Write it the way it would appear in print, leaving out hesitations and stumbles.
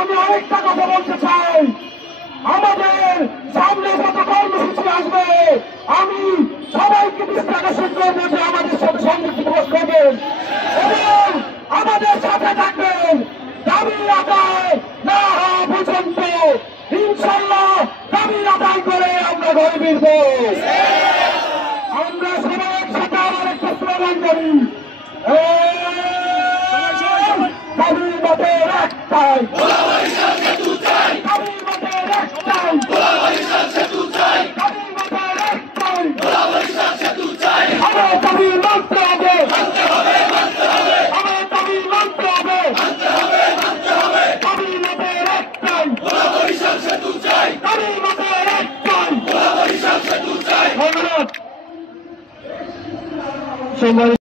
আমি আরেকটা কথা বলতে চাই, আমাদের সামনে যত কর্মসূচি আসবে আমি সবাইকে দৃষ্টি আকর্ষণ করবো যে আমাদের সাথে সংযুক্ত প্রকাশ করবেন এবং আমাদের সাথে থাকবেন। দাবি আদায় না হওয়া পর্যন্ত ইনশাল্লাহ দাবি আদায় করে আমরা ঘরে ফিরব। আমরা সবাই একসাথে আবার একটা স্লোগান করি, দাবি আমাদের একটাই, দাবি আমাদের একটাই, দাবি আমাদের একটাই, আমার দাবি মানতে হবে, আমার দাবি মানতে হবে, দাবি আমাদের একটাই, দাবি আমাদের একটাই। ধন্যবাদ।